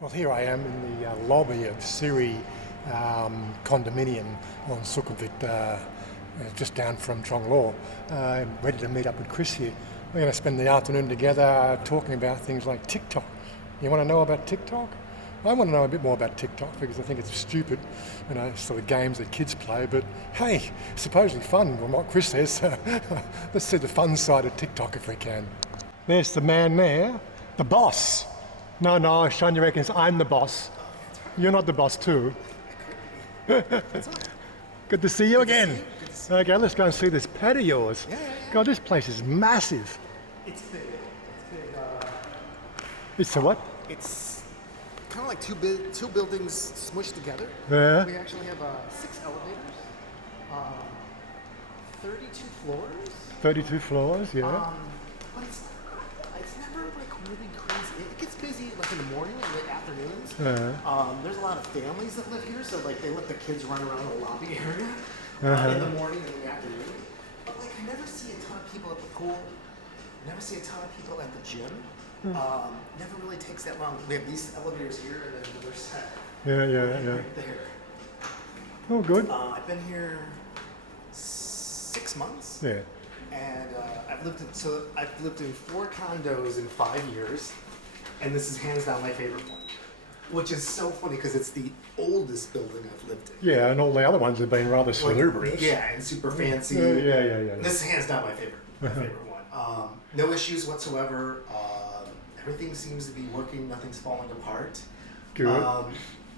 Well, here I am in the lobby of Siri Condominium on Sukhumvit, just down from Trong Lo, ready to meet up with Chris here. We're going to spend the afternoon together talking about things like TikTok. You want to know about TikTok? I want to know a bit more about TikTok because I think it's stupid, sort of games that kids play, but hey, supposedly fun from what Chris says, so let's see the fun side of TikTok if we can. There's the man there, the boss. No, Chanya reckons I'm the boss. You're not the boss too. Good to see you again. Okay, let's go and see this pad of yours. Yeah. God, this place is massive. It's big. It's a what? It's kind of like two buildings smushed together. Yeah. We actually have 6 elevators, 32 floors. 32 floors, yeah. But it's never like really crazy. It gets busy like in the morning and late afternoons. There's a lot of families that live here, so like they let the kids run around the lobby area in the morning and in the afternoon. But like I never see a ton of people at the pool. Never see a ton of people at the gym. Never really takes that long. We have these elevators here and then another set. Yeah. Right there. Oh, good. I've been here 6 months. Yeah. And I've lived in 4 condos in 5 years, and this is hands down my favorite one, which is so funny because it's the oldest building I've lived in. Yeah, and all the other ones have been rather salubrious. Yeah, and super fancy. Yeah. This is hands down my favorite one. No issues whatsoever. Everything seems to be working. Nothing's falling apart. Good.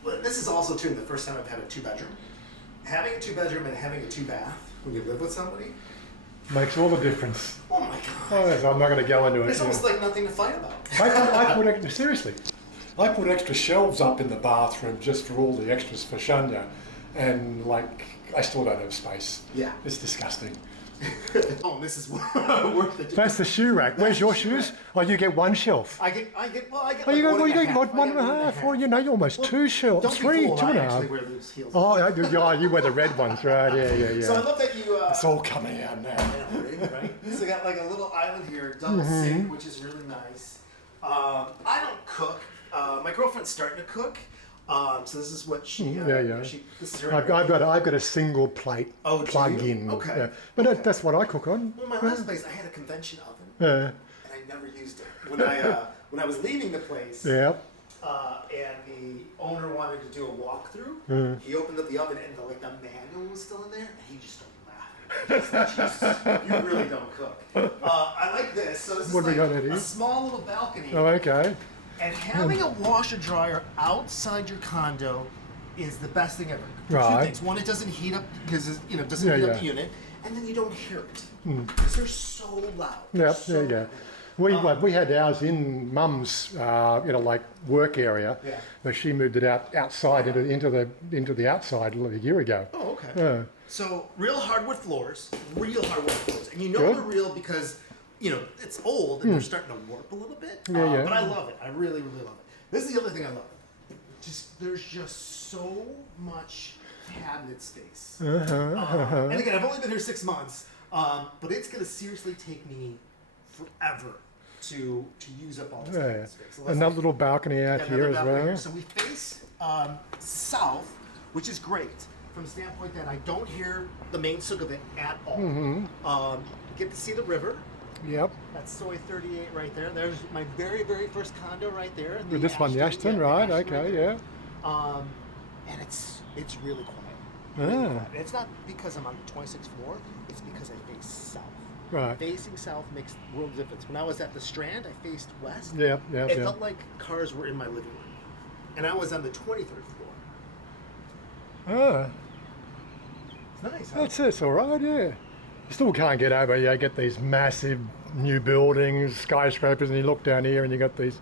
But this is also too the first time I've had a 2-bedroom. Having a 2-bedroom and having a 2-bath when you live with somebody makes all the difference. Oh my god. Oh, yes, I'm not going to go into it. There's almost like nothing to fight about. I put extra shelves up in the bathroom just for all the extras for Chanya, and I still don't have space. Yeah. It's disgusting. Oh, this is worth it. That's the shoe rack. Where's your shoes? Oh, you get one shelf. I get Oh, like you got one and a half. one and a half. Well, you're almost 2 shelves. Don't be 3, fooled, 2 and a I half. actually wear loose heels. Oh, you wear the red ones, right? Yeah. So I love that you. It's all coming out now. Right? So I got like a little island here, double sink, which is really nice. I don't cook. My girlfriend's starting to cook. So this is what she. This is her. I've got a single plate plug in. Okay. Yeah. But that's what I cook on. Well, my last place, I had a convention oven. Yeah. And I never used it. When I was leaving the place. Yeah. And the owner wanted to do a walkthrough. He opened up the oven and the manual was still in there, and he just started laughing. You really don't cook. I like this. So this is like a small little balcony. Oh, okay. And having a washer dryer outside your condo is the best thing ever. Right. 2 things. One, it doesn't heat up because it doesn't heat up the unit, and then you don't hear it because they're so loud. Yep. There you go. We had ours in Mum's, work area, but she moved it outside into the outside a year ago. Oh, okay. Yeah. So real hardwood floors, and you know they're real because it's old and they're starting to warp a little bit. Yeah. But I love it. I really, really love it. This is the other thing I love. There's just so much cabinet space. And again, I've only been here 6 months, but it's going to seriously take me forever to use up all this cabinet space. So another little balcony out here as well. Here. So we face south, which is great from the standpoint that I don't hear the main Sukhumvit at all. Get to see the river. Yep. That's Soy 38 right there. There's my very, very first condo right there. With this one, the Ashton, right? Okay, yeah. And it's really quiet. It's not because I'm on the 26th floor. It's because I face south. Right. Facing south makes world of difference. When I was at the Strand, I faced west. It felt like cars were in my living room. And I was on the 23rd floor. It's nice, huh? It's all right, yeah. You still can't get over, get these massive new buildings, skyscrapers, and you look down here and you got these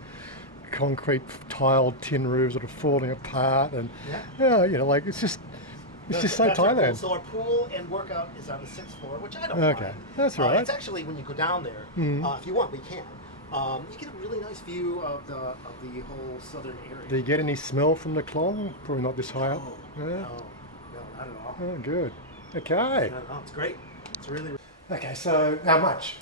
concrete tiled tin roofs that are falling apart, and it's just so Thailand. So our pool and workout is on the 6th floor, which I don't mind. That's right. It's actually when you go down there, if you want, we can. You get a really nice view of the whole southern area. Do you get any smell from the Klong? Probably not this high up. No, not at all. Oh, good. Okay. No, it's great. It's really. Okay, so how much?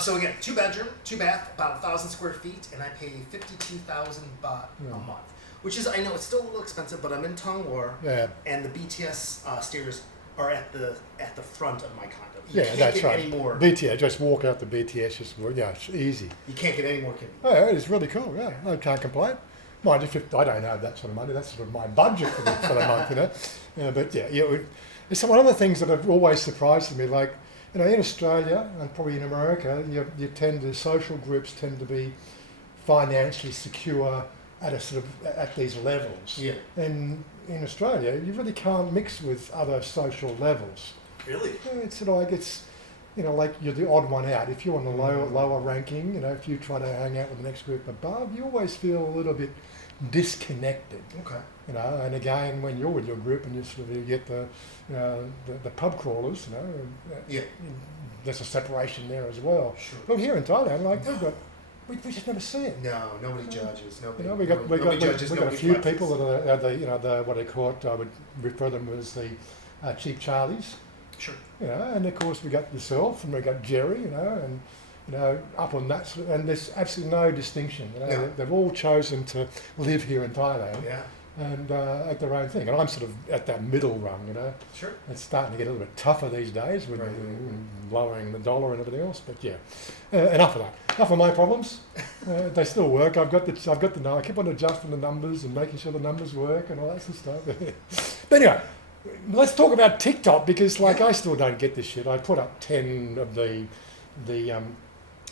So again, 2-bedroom, 2-bath, about 1,000 square feet, and I pay 52,000 baht a month. Which is, I know it's still a little expensive, but I'm in Tongwar, and the BTS stairs are at the front of my condo. You can't that's get right. any more. BTS, just walk out the BTS, it's easy. You can't get any more convenient. Oh, yeah, it's really cool. Yeah, I can't complain. Mind if I don't have that sort of money. That's sort of my budget for the month, but it's one of the things that have always surprised me. Like, in Australia and probably in America, social groups tend to be financially secure at at these levels. Yeah. And in Australia, you really can't mix with other social levels. Really? It's like you're the odd one out. If you're on the lower ranking, if you try to hang out with the next group above, you always feel a little bit disconnected. Okay. And again, when you're with your group and you get the pub crawlers, there's a separation there as well. Sure. But here in Thailand, we just never see it. No, nobody judges. We got a few people that are the what they call it. I would refer them as the cheap Charlies. Sure. And of course we got yourself and we got Jerry, and up on that, and there's absolutely no distinction. They've all chosen to live here in Thailand. Yeah. And at their own thing, and I'm sort of at that middle rung. Sure. It's starting to get a little bit tougher these days with lowering the dollar and everything else. But enough of that. Enough of my problems. They still work. I've got the I keep on adjusting the numbers and making sure the numbers work and all that sort of stuff. But anyway, let's talk about TikTok, because I still don't get this shit. I put up 10 of the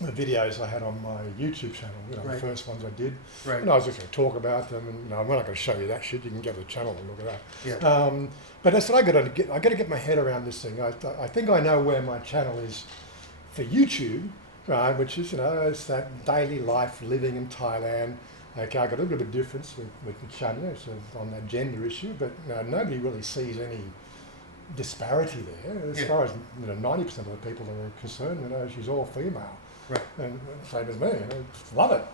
videos I had on my YouTube channel, the first ones I did. Right. And I was just going to talk about them, and I'm not going to show you that shit. You can go to the channel and look at that. Yeah. But I said I got to get my head around this thing. I think I know where my channel is for YouTube, right? Which is it's that daily life living in Thailand. Okay, I got a little bit of a difference with Chanya, on that gender issue, but nobody really sees any disparity there. As far as 90% of the people that are concerned, she's all female. Right. And same as me, love it.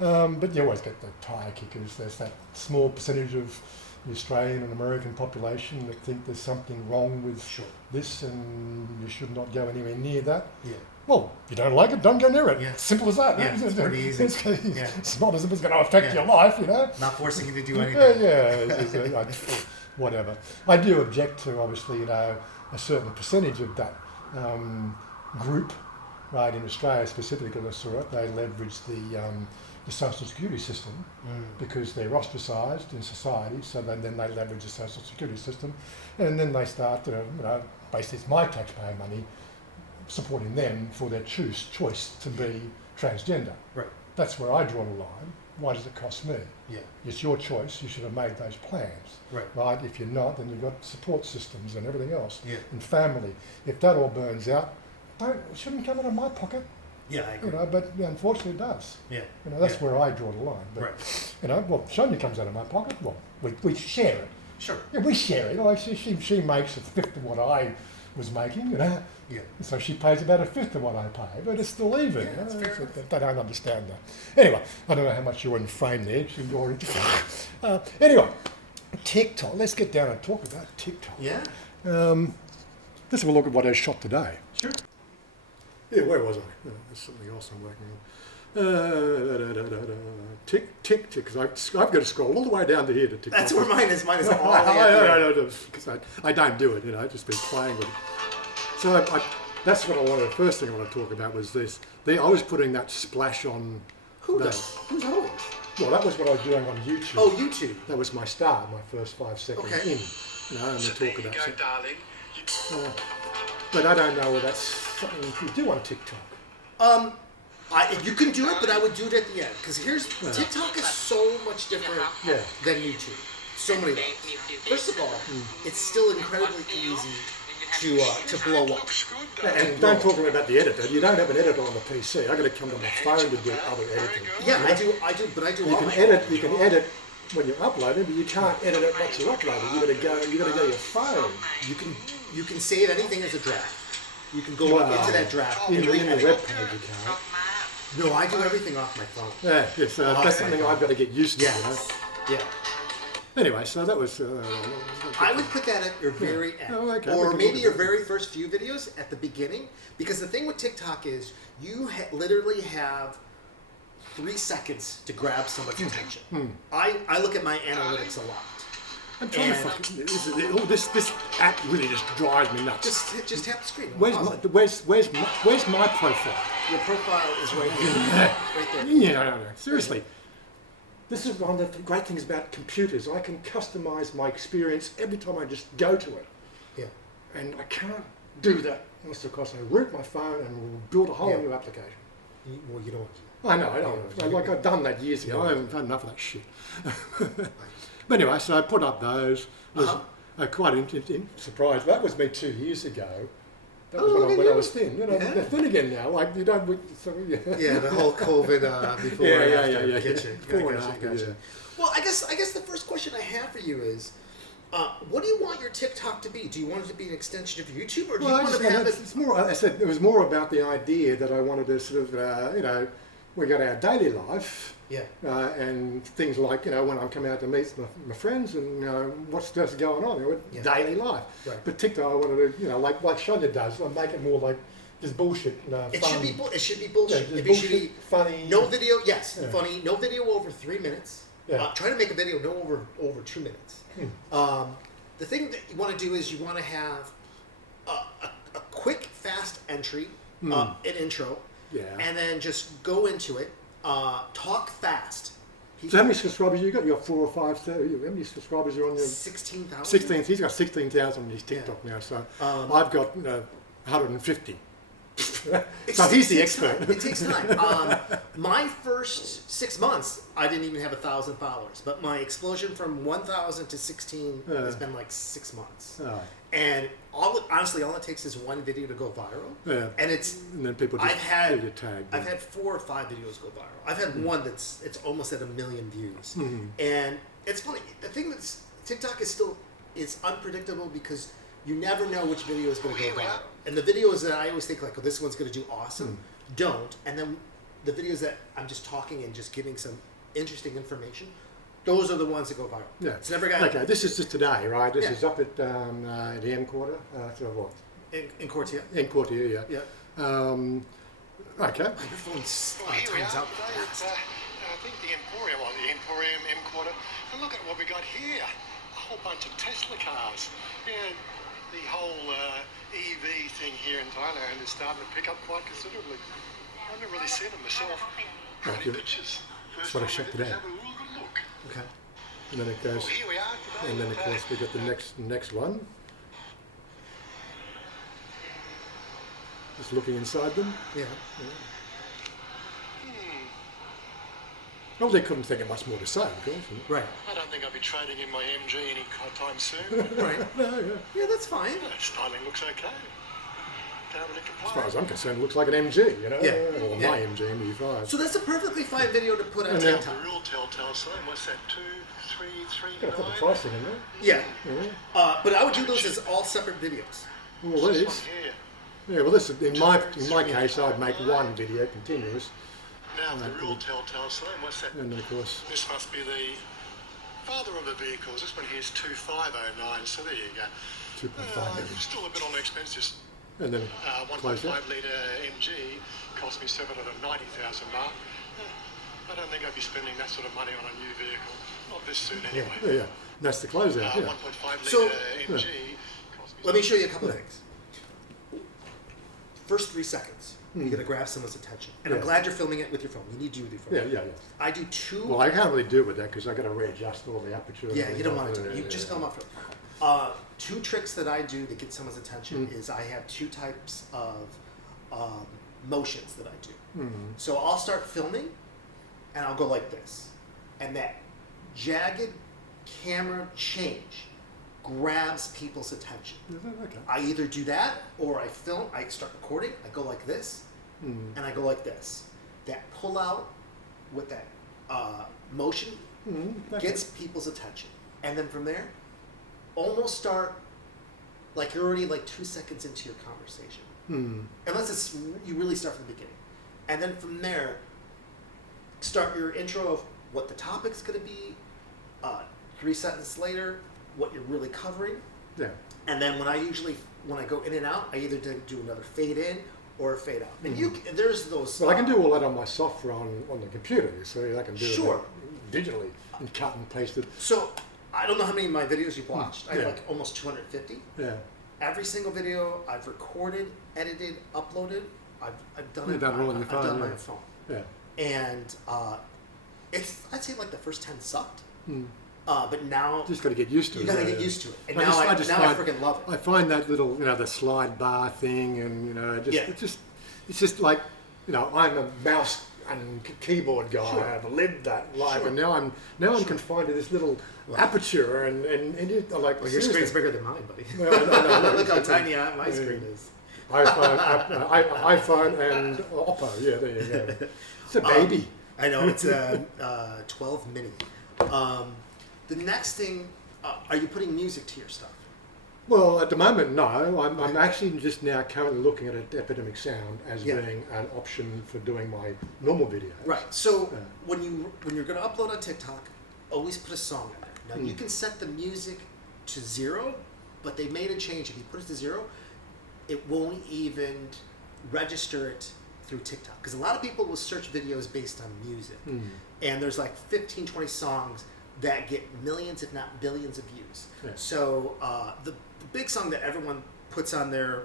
But you always get the Thai kickers. There's that small percentage of the Australian and American population that think there's something wrong with this, and you should not go anywhere near that. Yeah. Well, you don't like it, don't go near it. Yeah. Simple as that. Yeah, it's pretty easy. It's not as if it's going to affect your life, Not forcing you to do anything. Whatever. I do object to, obviously, a certain percentage of that group. Right, in Australia specifically, because I saw it, they leverage the social security system because they're ostracised in society. So then they leverage the social security system, and then they start, basically it's my taxpayer money supporting them for their choice to be transgender. Right. That's where I draw the line. Why does it cost me? Yeah. It's your choice. You should have made those plans. Right. If you're not, then you've got support systems and everything else. Yeah. And family. If that all burns out, it shouldn't come out of my pocket. Yeah, I agree. But unfortunately it does. Yeah. That's where I draw the line. But, Chanya comes out of my pocket. Well, we share it. Sure. Yeah, we share it. She makes a fifth of what I was making, Yeah. So she pays about a fifth of what I pay, but it's still even. Yeah, that's fair. They don't understand that. Anyway, I don't know how much you're in frame there. Anyway, TikTok. Let's get down and talk about TikTok. Yeah. Let's have a look at what I shot today. Sure. Yeah, where was I? There's something else I'm working on. Tick, because I've got to scroll all the way down to here to TikTok. That's where mine is. Mine is all the way No, because I don't do it. I've just been playing with it. So that's what I wanted. The first thing I want to talk about was this. I was putting that splash on. Who does? Who's always? Well, that was what I was doing on YouTube. Oh, YouTube. That was my start, my first 5 seconds in. And so talk about there you go, darling. But I don't know whether that's something you do on TikTok. You can do it, but I would do it at the end. Because TikTok is so much different than YouTube. So many things. First of all, it's still incredibly easy to blow up. And don't talk about the editor. You don't have an editor on the PC. I've got to come to my phone to do other editing. Yeah, I do, but I do. You can edit when you upload it, but you can't edit it once you upload it. You got to go to your phone. You can save anything as a draft. You can go into that draft. In the web page you can't. No, I do everything off my phone. That's something I've got to get used to. Yeah. Anyway, so that was... I would put that at your very end. Oh, okay. Or maybe your very first few videos at the beginning. Because the thing with TikTok is you literally have 3 seconds to grab someone's attention. I look at my analytics a lot. I'm trying to fucking... This app really just drives me nuts. Just tap the screen. Where's my profile? Your profile is right here. Right there. Yeah, no. Seriously. This is one of the great things about computers. I can customize my experience every time I just go to it. Yeah. And I can't do that unless, of course, I root my phone and build a whole new application. Well, you don't want to. I know, I don't. Like, I've done that years ago. I've had enough of that shit. But anyway, so I put up those. Was quite surprised. That was me 2 years ago. That was when I was thin. You know, they're thin again now. Like you don't. Yeah, the whole COVID before and after. Yeah. Before and after. Gotcha. Well, I guess the first question I have for you is, what do you want your TikTok to be? Do you want it to be an extension of YouTube, or do you want to have it? It's more. I said it was more about the idea that I wanted to sort of, we got our daily life. Yeah. And things like, when I'm coming out to meet my friends and, what's just going on, daily life. Right. But TikTok, I wanted to, like Chanya does, I make it more like just bullshit. It fun. should be bullshit. It should be funny. No video, funny. No video over 3 minutes. Yeah. Try to make a video over 2 minutes. The thing that you want to do is you want to have a quick, fast entry, an intro, and then just go into it. Talk fast. So how many subscribers you got? You got 4 or 5. How many subscribers are on your? 16,000. 16. He's got 16,000 on his TikTok now. So I've got 150. So he's the expert. It takes time. My first 6 months, I didn't even have 1,000 followers, but my explosion from 1,000 to 16 has been like 6 months. And honestly, all it takes is one video to go viral. Yeah. And then people just I've had 4 or 5 videos go viral. I've had one it's almost at 1 million views. And it's funny. The thing that's TikTok is unpredictable because you never know which video is going to go viral. And the videos that I always think like, oh, this one's going to do awesome, don't. And then the videos that I'm just talking and just giving some interesting information, those are the ones that go viral. Yeah. It's never got. Okay, this is just today, right? This is up at the M Quarter. So what? In Courtier. In Courtier, yeah. Okay. Your phone's times out. I think the Emporium, M Quarter. And look at what we got here. A whole bunch of Tesla cars. Yeah, the whole EV thing here in Thailand is starting to pick up quite considerably. I've never really seen them myself. Pretty pictures. That's what I checked today. Have a real good look. Okay. And then it goes. Well, here we are today. And then of course we got the next one. Just looking inside them. Yeah. Well, they couldn't think of much more to say, of course. Right. I don't think I'll be trading in my MG any time soon. Right. Yeah, that's fine. Styling looks okay. Can't really complain. As far as I'm concerned, it looks like an MG, Yeah. Or my MG, MG5. So that's a perfectly fine video to put on And TikTok. The real telltale sign, what's that, 2, 3, 3, Gotta put the 9? pricing in there. Yeah. But I would do those as all separate videos. Well, it This is. one here. Yeah, well, this is, in my case, I'd make one video continuous. Now the real telltale sign, what's that? And then, of course, This must be the father of the vehicles. This one here is 2509, so there you go. 2.5 million. Still a bit on the expenses. And then 1.5 close that. litre MG cost me 790,000 baht. I don't think I'd be spending that sort of money on a new vehicle. Not this soon anyway. Yeah. That's the closeout, yeah. 1.5 litre So- MG cost me... Let me show you a couple of things. First 3 seconds, you're going to grab someone's attention. And I'm Yes. glad you're filming it with your phone. You need to with your phone. Yeah. I do 2... Well, I can't really do it with that because I've got to readjust all the aperture. Yeah, you don't want to do it. You just film up for it. 2 tricks that I do to get someone's attention is I have 2 types of motions that I do. So I'll start filming, and I'll go like this. And that jagged camera change grabs people's attention. Okay. I either do that, or I film, I start recording, I go like this, and I go like this. That pull out with that motion gets people's attention. And then from there, almost start like you're already like 2 seconds into your conversation. Unless you really start from the beginning. And then from there, start your intro of what the topic's going to be, 3 sentences later, what you're really covering. Yeah. And then when I go in and out, I either do another fade in or a fade out. And there's those. Well, I can do all that on my software on the computer, so I can do Sure. it digitally and cut and paste it. So I don't know how many of my videos you've watched. I have Yeah. like almost 250. Yeah. Every single video I've recorded, edited, uploaded. I've done You've it. done it all on your I've phone, done it yeah. on my phone. Yeah. And I'd say like the first 10 sucked. But now Just got to get used to it. you gotta yeah, get yeah. used to it. And I now I find- freaking love it. I find that little, the slide bar thing, and it's just like, I'm a mouse and keyboard guy. Sure. I've lived that life, Sure. and now I'm confined to this little aperture, and it, like. Well, your seriously. screen's bigger than mine, buddy. Well, I know. Look how tiny my screen is. iPhone and Oppo. Yeah, there you go. It's a baby. I know, it's a 12 mini. The next thing, are you putting music to your stuff? Well, at the moment, no. I'm actually just now currently looking at Epidemic Sound as being an option for doing my normal videos. Right. So when you're going to upload on TikTok, always put a song in there. Now you can set the music to 0, but they made a change. If you put it to 0, it won't even register it through TikTok. Because a lot of people will search videos based on music. And there's like 15, 20 songs that get millions, if not billions of views. Yeah. So the big song that everyone puts on their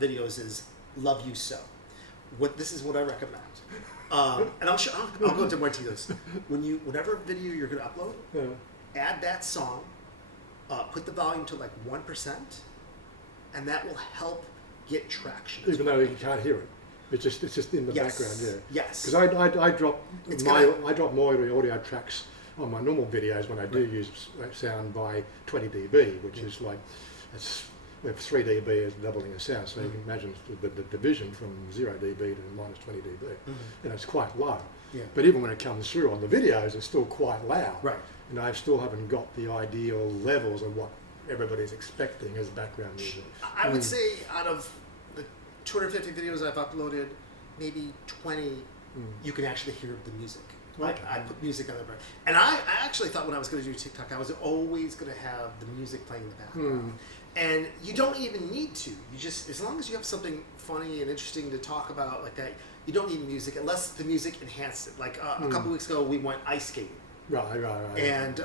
videos is "Love You So." This is what I recommend, and I'll go into more details. Whenever video you're going to upload, add that song, put the volume to like 1%, and that will help get traction. Even though you can't hear it. It's just in the background, yeah. Yes. Because I drop more audio tracks on my normal videos when I do use sound by 20 dB, which is like, with 3 dB is doubling the sound, so you can imagine the division from 0 dB to minus 20 dB. It's quite low. Yeah. But even when it comes through on the videos, it's still quite loud. Right. And I still haven't got the ideal levels of what everybody's expecting as background music. I would say out of the 250 videos I've uploaded, maybe 20 you can actually hear the music. Okay. I put music on the background. And I actually thought when I was going to do TikTok, I was always going to have the music playing in the background. And you don't even need to. You just, as long as you have something funny and interesting to talk about like that, you don't need music unless the music enhances it. Like a couple weeks ago, we went ice skating. Right. And,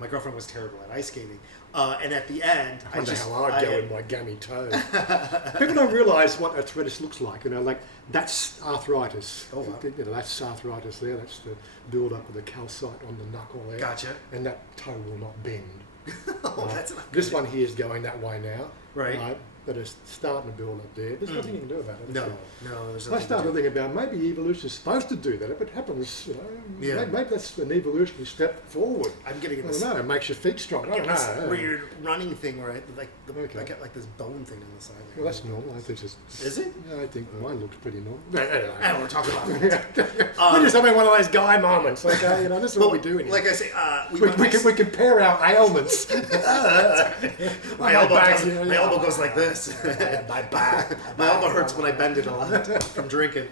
my girlfriend was terrible at ice skating. And at the end, I wonder how I'd go with my gammy toes. People don't realise what arthritis looks like. Like that's arthritis. Oh, wow. That's arthritis there. That's the build-up of the calcite on the knuckle there. Gotcha. And that toe will not bend. That's not This one here is going that way now. Right. But it's starting to build up there. There's nothing you can do about it. No, there's I nothing. started thinking about maybe evolution is supposed to do that. If it happens, Yeah. maybe that's an evolutionary step forward. I'm getting I this. don't know. It makes your feet strong. I don't This know. weird running thing where Okay. I get like this bone thing on the side. Well, that's normal. I think it's Is it? I think mine looks pretty normal. I don't want to talk about it. We're just having one of those guy moments, okay? This is what we do. Like I say, We compare our ailments. my elbow goes like this. My back. My elbow hurts when I bend it a lot from drinking.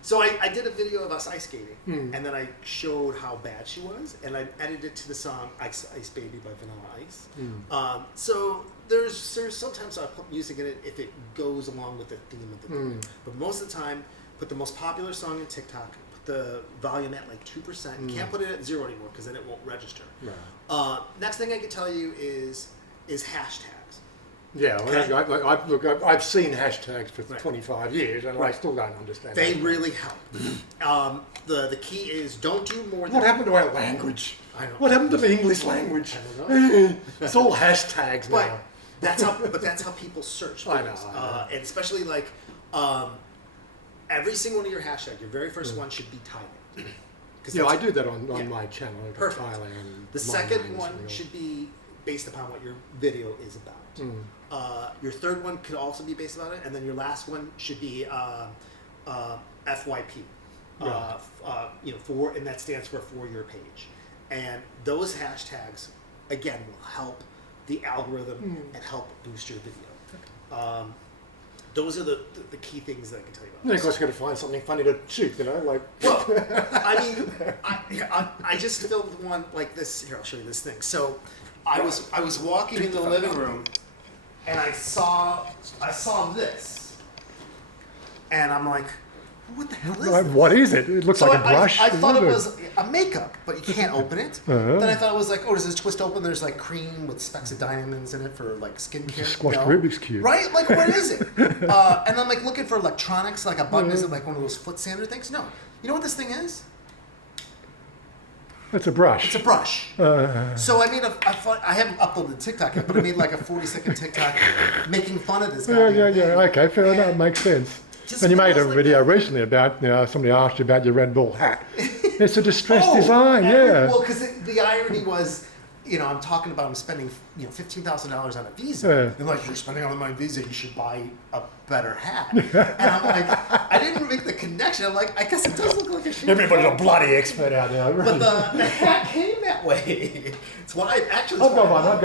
So I did a video of us ice skating, and then I showed how bad she was, and I edited it to the song Ice Baby by Vanilla Ice. So there's sometimes I put music in it if it goes along with the theme of the video. But most of the time, put the most popular song in TikTok, put the volume at like 2%. You can't put it at 0 anymore because then it won't register. Right. Next thing I can tell you is hashtags. Yeah, well, Okay. I've seen hashtags for Right. 25 years, and I Right. still don't understand. They that. really help. The key is don't do more than... What happened to our language? I know. What happened to the English language? I don't It's all hashtags But now. that's how people search I things. know. And especially like every single one of your hashtags, your very first one should be Thailand. Yeah, I do that on Yeah. my channel. I've got Perfect. Thailand. The second one should be based upon what your video is about. Your third one could also be based about it, and then your last one should be FYP. And that stands for For Your Page. And those hashtags, again, will help the algorithm and help boost your video. Those are the key things that I can tell you about. Then of course you've got to find something funny to shoot, like... Well, I mean, I just filmed one like this. Here, I'll show you this thing. So I was walking in the living room, and I saw this, and I'm like, what the hell is this? What is it? It looks So like a brush. I thought it was a makeup, but you can't open it. Then I thought it was like, oh, does this twist open? There's like cream with specks of diamonds in it for like skincare. Squashed Rubik's Cube. Right? Like, what is it? And I'm like looking for electronics, like a button. Is it like one of those foot sander things? No. You know what this thing is? It's a brush. It's a brush. So I made I haven't uploaded to TikTok yet, but I made like a 40-second TikTok making fun of this guy. Yeah. Okay, fair enough. Makes sense. And you made a video recently about, somebody asked you about your Red Bull hat. It's a distressed design, Well, because the irony was, I'm talking about I'm spending, $15,000 on a visa. And like, you're spending on my visa, you should buy a better hat. And I'm like, I didn't make the connection. I'm like, I guess it does look like a shit. Everybody's a bloody expert out there. But the hat came that way. It's why I actually. I've got one. I've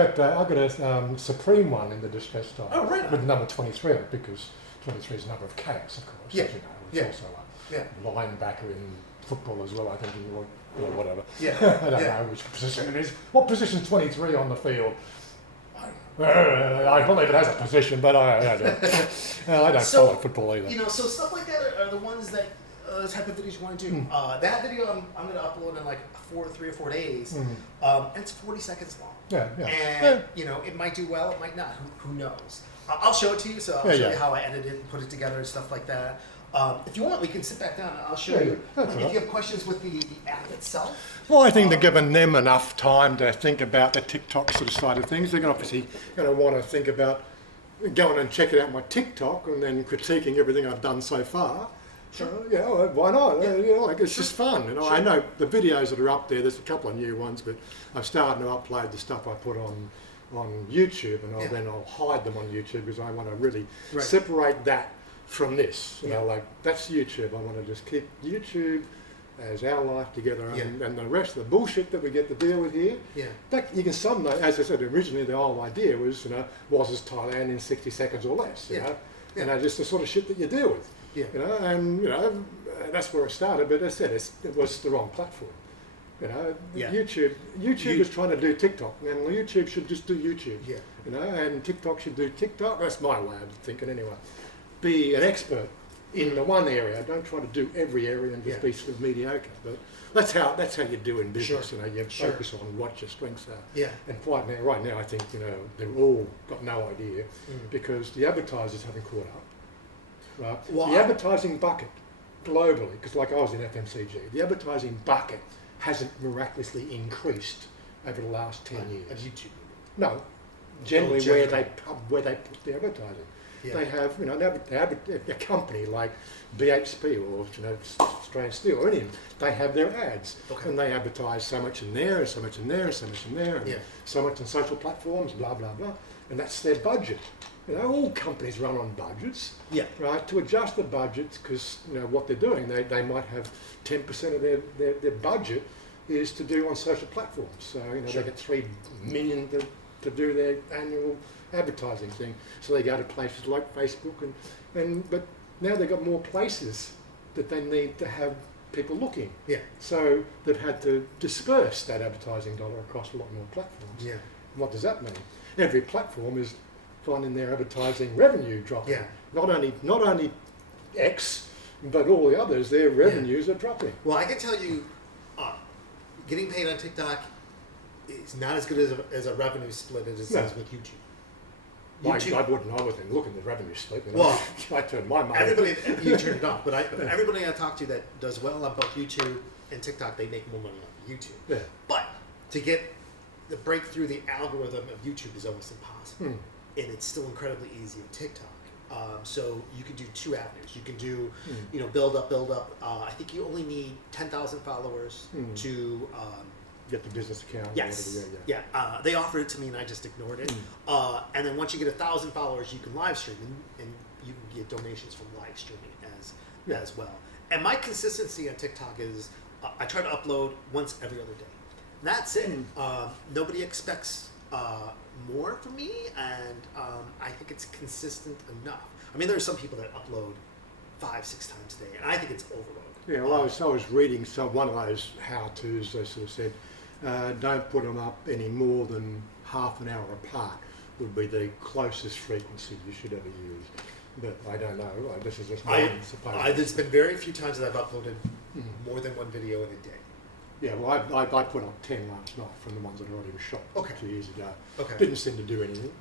got a Supreme one in the distressed style. Oh, right. With number 23 on it, because 23 is the number of chaos, of course. Yeah. As it's also a linebacker in football as well, I think, or whatever. Yeah. I don't know which position it is. What position is 23 on the field? I believe it has a position, but I don't follow football either. So stuff like that are the ones that type of videos you want to do. That video I'm going to upload in like 3 or 4 days. And it's 40 seconds long. And it might do well, it might not. Who knows? I'll show it to you. So I'll show you how I edit it and put it together and stuff like that. If you want, we can sit back down and I'll show you. If you have questions with the app itself. Well, I think they're giving them enough time to think about the TikTok sort of side of things. They're obviously going to want to think about going and checking out my TikTok and then critiquing everything I've done so far. Sure. Why not? It's just fun. I know the videos that are up there, there's a couple of new ones, but I've started to upload the stuff I put on YouTube, and then I'll hide them on YouTube because I want to really separate that from this. That's YouTube. I want to just keep YouTube as our life together, and the rest of the bullshit that we get to deal with here. You can sum that, as I said originally, the whole idea was, Wazza's Thailand in 60 seconds or less. Just the sort of shit that you deal with. That's where it started. But as I said, it was the wrong platform. YouTube is trying to do TikTok, and YouTube should just do YouTube. And TikTok should do TikTok. That's my way of thinking, anyway. Be an expert in the one area. Don't try to do every area and just be sort of mediocre. But that's how you do in business. You focus on what your strengths are. And right now, I think they've all got no idea because the advertisers haven't caught up. Right? Well, the advertising bucket globally, because like I was in FMCG, the advertising bucket hasn't miraculously increased over the last 10 years. Of YouTube? No, generally where they put the advertising. They have, a company like BHP or Australian Steel or anything. They have their ads, and they advertise so much in there, and so much in there, and so much in there, and so much on social platforms, blah blah blah, and that's their budget. All companies run on budgets, right? To adjust the budgets, because what they're doing, they might have 10% of their budget is to do on social platforms. So they get $3 million to do their annual advertising thing. So they go to places like Facebook, but now they've got more places that they need to have people looking. So they've had to disperse that advertising dollar across a lot more platforms. What does that mean? Every platform is finding their advertising revenue dropping. Not only X, but all the others, their revenues are dropping. Well, I can tell you, getting paid on TikTok is not as good as a revenue split as it is with YouTube. I wouldn't look at the revenue split. Well, I turned my money. You turned it off, but everybody I talk to that does well on both YouTube and TikTok, they make more money on YouTube. But to break through the algorithm of YouTube is almost impossible. And it's still incredibly easy on TikTok. So you can do 2 avenues. You can do, build up. I think you only need 10,000 followers to get the business account. Yes. They offered it to me and I just ignored it. And then once you get 1,000 followers, you can live stream and you can get donations from live streaming as well. And my consistency on TikTok is I try to upload once every other day. And that's it. Nobody expects more from me, and I think it's consistent enough. I mean, there are some people that upload 5-6 times a day, and I think it's overload. I was reading one of those how-tos. They sort of said, don't put them up any more than half an hour apart, would be the closest frequency you should ever use. But I don't know. This is just one, suppose. There's been very few times that I've uploaded more than one video in a day. Yeah, well, I put up 10 last night from the ones that already were shot 2 years ago. Okay. Didn't seem to do anything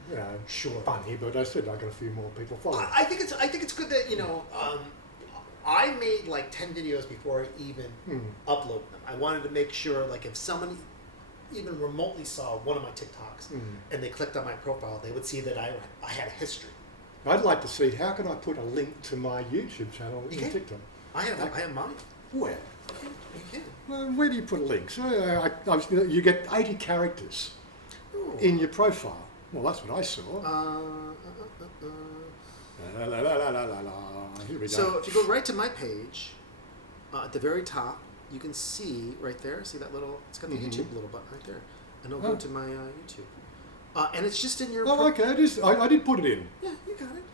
funny, but I said I got a few more people following. I think it's good that, you know, I made like 10 videos before I even uploaded them. I wanted to make sure, like, if someone even remotely saw one of my TikToks and they clicked on my profile, they would see that I had a history. I'd like to see, how can I put a link to my YouTube channel in TikTok? I have mine. Where? You can. Well, where do you put links? You get 80 characters in your profile. Well, that's what I saw. Here we go. So if you go right to my page, at the very top, you can see right there. See that little? It's got the YouTube little button right there, and it'll go to my YouTube. And it's just in your. Oh, okay. I did put it in. Yeah, you got it.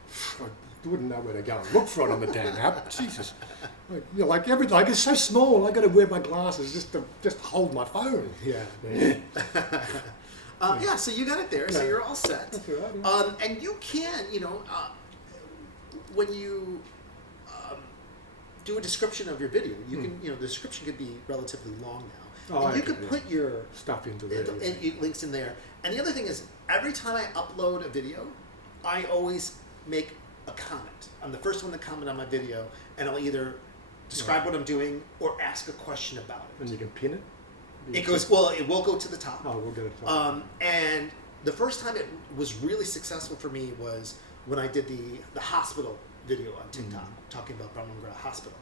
I wouldn't know where to go and look for it on the damn app. Jesus. You know, like everything, like it's so small. I got to wear my glasses just hold my phone. Yeah. Yeah. So you got it there. So you're all set. That's all right, yeah. And you can, you know, when you do a description of your video, you can, you know, the description could be relatively long now. Oh, and you can put your stuff into there. And links in there. And the other thing is, every time I upload a video, I always make a comment. I'm the first one to comment on my video, and I'll either describe what I'm doing or ask a question about it. And you can pin it? It will go to the top. Oh, we'll go to the top. And the first time it was really successful for me was when I did the hospital video on TikTok, talking about Bangkok Hospital.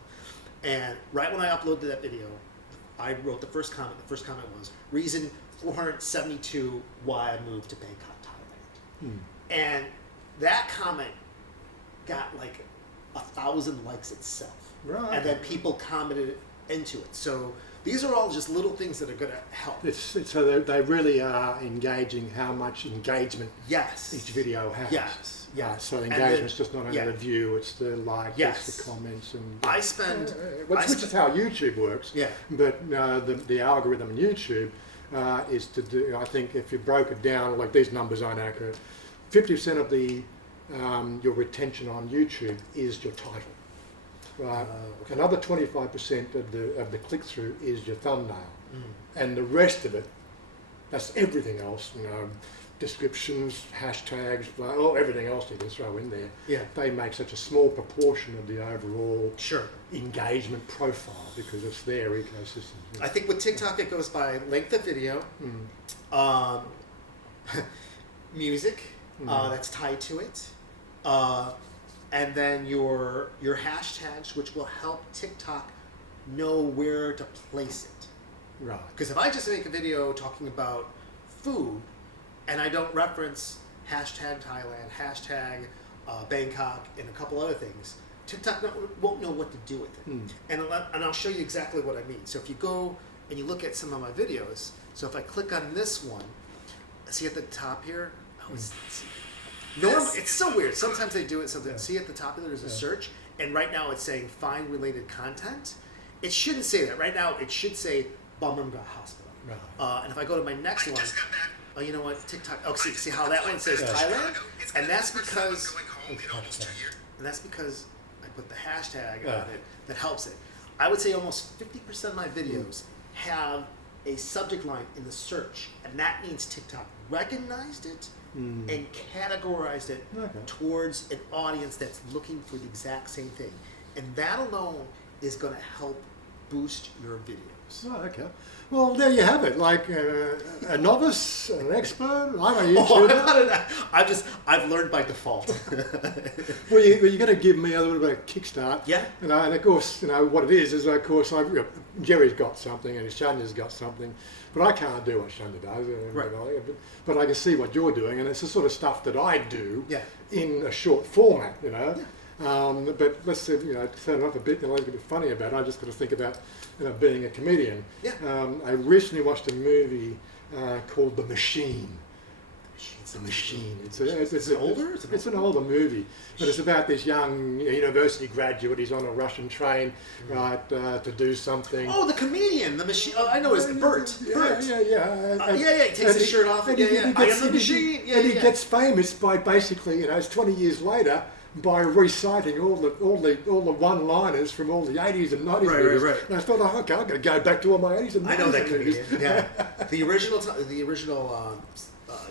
And right when I uploaded that video, I wrote the first comment. The first comment was, reason 472 why I moved to Bangkok, Thailand. And that comment got like 1,000 likes itself. Right. And then people commented into it. So these are all just little things that are going to help. So they really are engaging how much engagement each video has. Yes. Yeah. So engagement's just not only the view, it's the likes, it's the comments. And I spend... which is how YouTube works. Yeah. But the algorithm in YouTube is to do, I think if you broke it down, like these numbers aren't accurate, 50% of the your retention on YouTube is your title. Right. Another 25% of the click through is your thumbnail, and the rest of it, that's everything else. You know, descriptions, hashtags, everything else you can throw in there. Yeah. They make such a small proportion of the overall engagement profile because it's their ecosystem. I think with TikTok it goes by length of video, music that's tied to it. And then your hashtags, which will help TikTok know where to place it. Right. Because if I just make a video talking about food, and I don't reference hashtag Thailand, hashtag Bangkok, and a couple other things, TikTok won't know what to do with it. And I'll show you exactly what I mean. So if you go and you look at some of my videos, so if I click on this one, see at the top here, it's so weird. Sometimes they do it. See at the top of there's a search, and right now it's saying find related content. It shouldn't say that. Right now it should say Bangkok Hospital. Right. And if I go to my next one, oh, you know what? TikTok. Oh, see how that one says Thailand, and that's because I put the hashtag on it that helps it. I would say almost 50% of my videos have a subject line in the search, and that means TikTok recognized it and categorized it towards an audience that's looking for the exact same thing. And that alone is going to help boost your videos. Oh, okay. Well, there you have it. Like a novice, an expert. I'm a YouTuber. I've learned by default. Well, you got to give me a little bit of kickstart. Yeah. And of course, what it is of course, Jerry's got something and Chanya's got something, but I can't do what Chanya does. Right. But I can see what you're doing, and it's the sort of stuff that I do in a short format. Yeah. But let's say, turn it up a bit, a little bit funny about it. I just got to think about, being a comedian. Yeah. I recently watched a movie called The Machine. It's a machine. It's an older movie, but it's about this young university graduate. He's on a Russian train, right, to do something. Oh, the comedian, the machine. Oh, I know, it's Bert. Bert. Yeah. He takes his shirt off. I am the machine. And he gets famous by basically, it's 20 years later, by reciting all the one-liners from all the 80s and 90s movies. Right. And I thought, okay, I'm going to go back to all my 80s and 90s. I know that comedian. Yeah, the original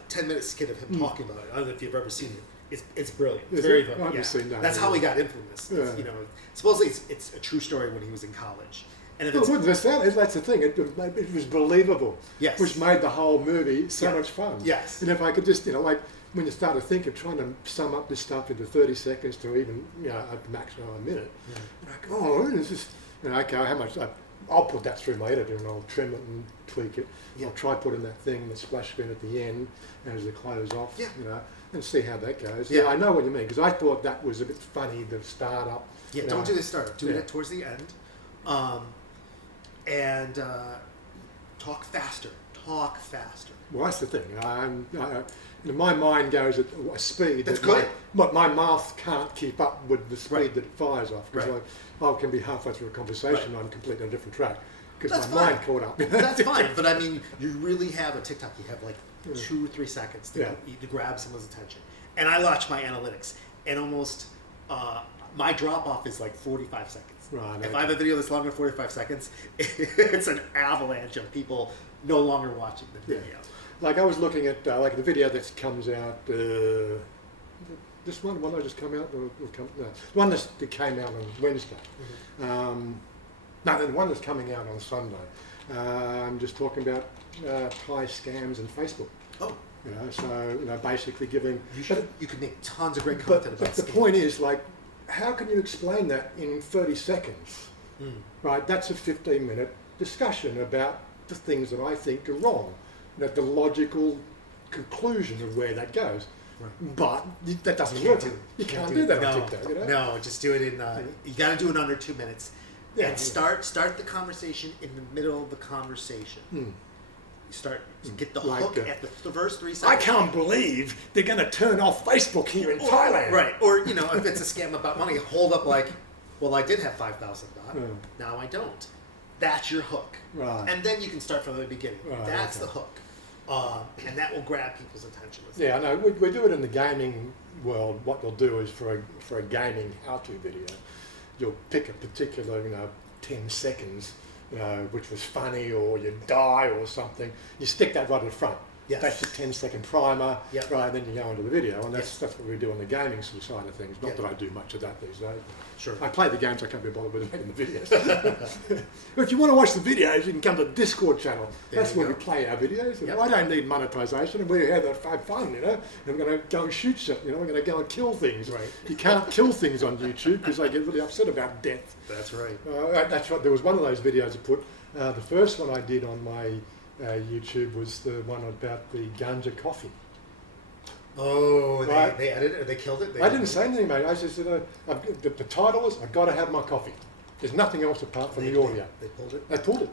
10-minute skit of him talking about it. I don't know if you've ever seen it. It's brilliant. It's very funny. I haven't seen that. That's how he got infamous. Yeah. Supposedly it's a true story when he was in college. And that's the thing. It was believable. Yes. Which made the whole movie so much fun. Yes. And if I could just, like when you start to think of trying to sum up this stuff into 30 seconds to even, at maximum a minute, it's just, okay, how much? I'll put that through my editor and I'll trim it and tweak it. Yeah. I'll try putting that thing, the splash screen at the end as it close off, and see how that goes. Yeah, I know what you mean, because I thought that was a bit funny, the start-up. Yeah, don't do the start-up. Do it towards the end. And talk faster. Well, that's the thing. My mind goes at a speed that's good. My mouth can't keep up with the speed that it fires off. Because I can be halfway through a conversation and I'm completely on a different track because my mind caught up. That's fine. But I mean, you really have a TikTok. You have like 2 or 3 seconds to grab someone's attention. And I watch my analytics, and almost my drop off is like 45 seconds. Right, if I have a video that's longer than 45 seconds, it's an avalanche of people no longer watching the video. Yeah. Like I was looking at like the video that comes out. This one that just come out. The one that came out on Wednesday. Mm-hmm. No, the one that's coming out on Sunday. I'm just talking about Thai scams and Facebook. Oh. So basically giving. You could make tons of great content about. But the point is, like, how can you explain that in 30 seconds? Right, that's a 15-minute discussion about the things that I think are wrong, the logical conclusion of where that goes. Right. But that doesn't work. You can't do that on TikTok. No, just do it in. You got to do it under 2 minutes, and start the conversation in the middle of the conversation. Get the hook at the first 3 seconds. I can't believe they're going to turn off Facebook here in Thailand. Right. Or, if it's a scam about money, hold up like, well, I did have 5,000 baht. Now I don't. That's your hook. Right. And then you can start from the beginning. Right, that's the hook. And that will grab people's attention. Yeah, no, we do it in the gaming world. What they'll do is for a gaming how-to video, you'll pick a particular, 10 seconds, which was funny, or you die or something. You stick that right at the front. Yes. That's your 10-second primer, yep. Right, and then you go into the video, and that's what we do on the gaming side of things. Not that I do much of that these days. Sure. I play the games, I can't be bothered with making the videos. But if you want to watch the videos, you can come to the Discord channel. That's where we play our videos. Yep. I don't need monetization, and we're here to have fun, and we're going to go and shoot shit, we're going to go and kill things. Right. You can't kill things on YouTube because they get really upset about death. That's right. That's right. There was one of those videos I put. The first one I did on my YouTube was the one about the ganja coffee. Oh, right? They edited it? They killed it? I didn't say anything, mate. I just said, the title was, I've got to have my coffee. There's nothing else apart from the audio. They pulled it? They pulled it.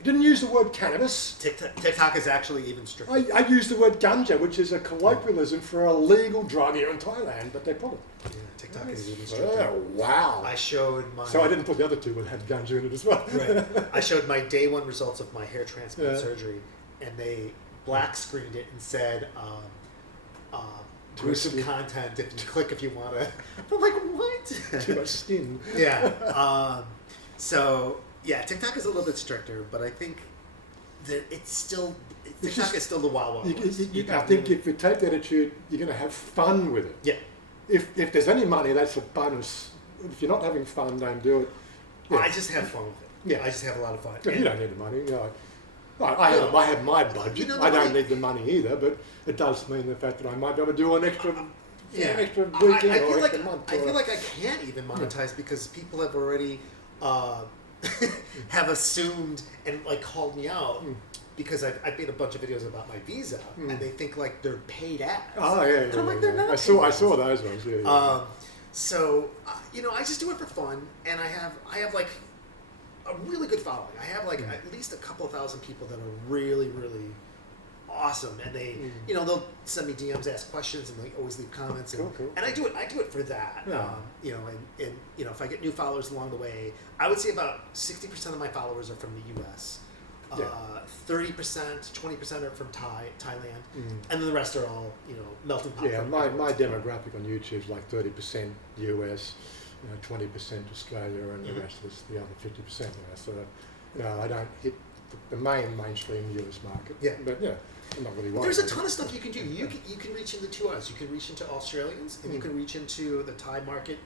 I didn't use the word cannabis. TikTok is actually even stricter. I used the word ganja, which is a colloquialism for a legal drug here in Thailand, but they pulled it. Yeah, TikTok is even stricter. Oh, wow. I showed my... So I didn't put the other two that had ganja in it as well. Right. I showed my day 1 results of my hair transplant surgery, and they black screened it and said, gruesome content, if you click if you want to. I'm like, what? Too much skin. Yeah. TikTok is a little bit stricter, but I think that TikTok is still the wild wild west. I think if you take the attitude, you're going to have fun with it. Yeah. If there's any money, that's a bonus. If you're not having fun, don't do it. Yeah. I just have fun with it. Yeah. I just have a lot of fun. Yeah, you don't need the money. I have my budget. I don't need the money either, but it does mean the fact that I might be able to do an extra extra weekend or extra month. I feel like I can't even monetize because people have already have assumed and called me out because I made a bunch of videos about my visa and they think they're paid ads. Oh yeah. And I'm like, they're not. I saw those ones. Yeah. So I just do it for fun, and I have a really good following. I have at least a couple of thousand people that are really, really awesome, and they, you know, they'll send me DMs, ask questions, and they always leave comments, and, Cool. and I do it for that. Yeah. You know, and you know, if I get new followers along the way, I would say about 60% of my followers are from the U.S. 30%, 20% are from Thailand, and then the rest are all, you know, melting pot. Yeah, my demographic on YouTube is like 30% US, 20% Australia, and the rest is the other 50%. You know, so I don't hit the mainstream US market. Yeah. But yeah, I'm not really worried. There's a ton of stuff you can do. You can reach into to us. You can reach into Australians, and you can reach into the Thai market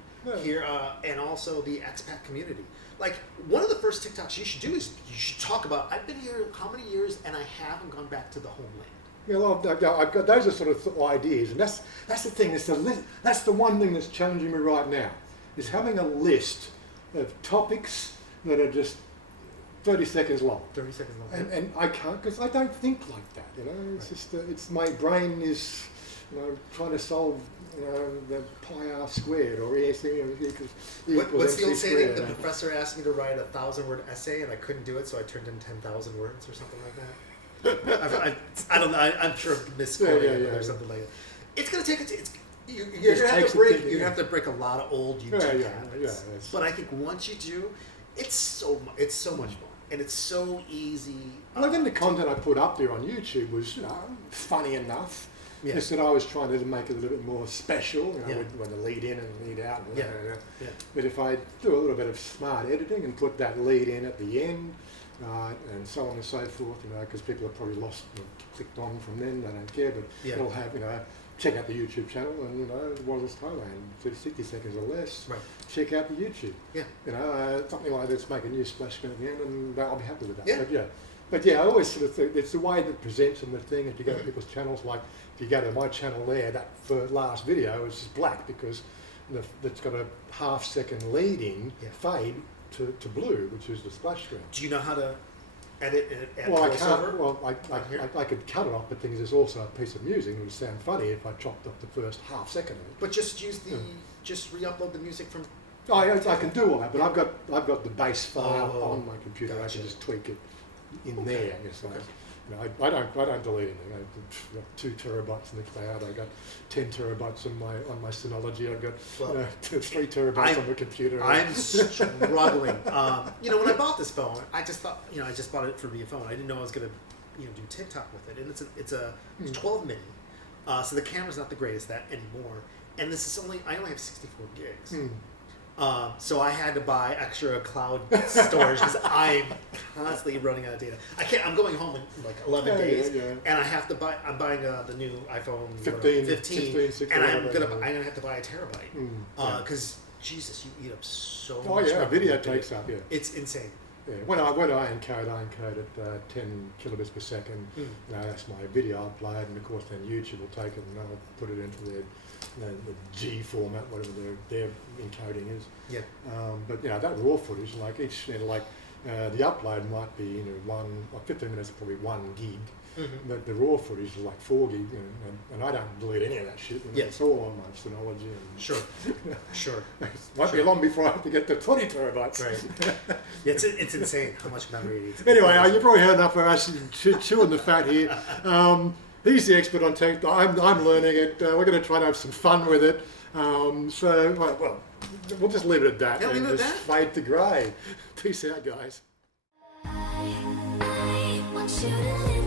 here, and also the expat community. Like, one of the first TikToks you should do is you should talk about, I've been here how many years, and I haven't gone back to the homeland. Yeah, well, I've got those are sort of ideas, and that's the thing. That's the one thing that's challenging me right now, is having a list of topics that are just 30 seconds long. 30 seconds long. And I can't, because I don't think like that. You know, it's just it's my brain is, you know, trying to solve, you know, the pi r squared or ESM equals What's the old MC saying? squared. The professor asked me to write a 1,000-word essay, and I couldn't do it, so I turned in 10,000 words or something like that. I don't know. I'm sure I'm misquoting it or something like that. It's going to take you're going to have to break a lot of old YouTube habits. But I think once you do, it's so much fun, and it's so easy. Well, again, the content I put up there on YouTube was, you know, funny enough. Yeah. Just that I was trying to make it a little bit more special, you know, when the lead in and the lead out. And But if I do a little bit of smart editing and put that lead in at the end, and so on and so forth, you know, because people have probably lost, clicked on from then, they don't care, but they'll have, you know, check out the YouTube channel and, you know, Wazza's Thailand, 60 seconds or less. Right. Check out the YouTube. Yeah. You know, something like this, make a new splash screen at the end, and I'll be happy with that. Yeah. But yeah, I always sort of think it's the way that presents and the thing. If you go to people's channels, like if you go to my channel there, that last video is just black because it's got a half-second lead-in fade to blue, which is the splash screen. Do you know how to edit and add Well, I voiceover? can't. Well, I could cut it off, but things is also a piece of music. It would sound funny if I chopped up the first half second of it. But just use just re-upload the music from. Oh, I can do all that, but I've got the base file on my computer. Gotcha. I can just tweak it in there. Yes, you know, I don't delete anything. I've got 2 terabytes in the cloud. I got 10 terabytes on my Synology. I've got 3 terabytes on the computer. I'm struggling. You know, when I bought this phone, I just thought, you know, I just bought it for me a phone. I didn't know I was gonna, you know, do TikTok with it, and it's a 12 mini, so the camera's not the greatest anymore. And this is I only have 64 gigs. So I had to buy extra cloud storage because I'm constantly running out of data. I'm going home in like 11 days, and I'm buying the new iPhone 15, and I'm gonna have to buy a terabyte because Jesus, you eat up so much. Oh yeah, memory. video takes up. Yeah, It's insane. Yeah, when I encode at 10 kilobits per second. You know, that's my video upload, and of course then YouTube will take it and they'll put it into the G format, whatever their encoding is. Yeah. But you know, that raw footage, like each, you know, like the upload might be, you know, 15 minutes, probably 1 gig. But the raw footage is like 4 gig, you know, and I don't delete any of that shit. You know, it's all on my Synology. And Sure. Might be long before I have to get to 20 terabytes. Right. It's insane how much memory it eats. Anyway, you've probably heard enough of us chewing the fat here. He's the expert on tech. I'm learning it. We're going to try to have some fun with it. So we'll just leave it at that and just fade to grey. Peace out, guys. I want you to live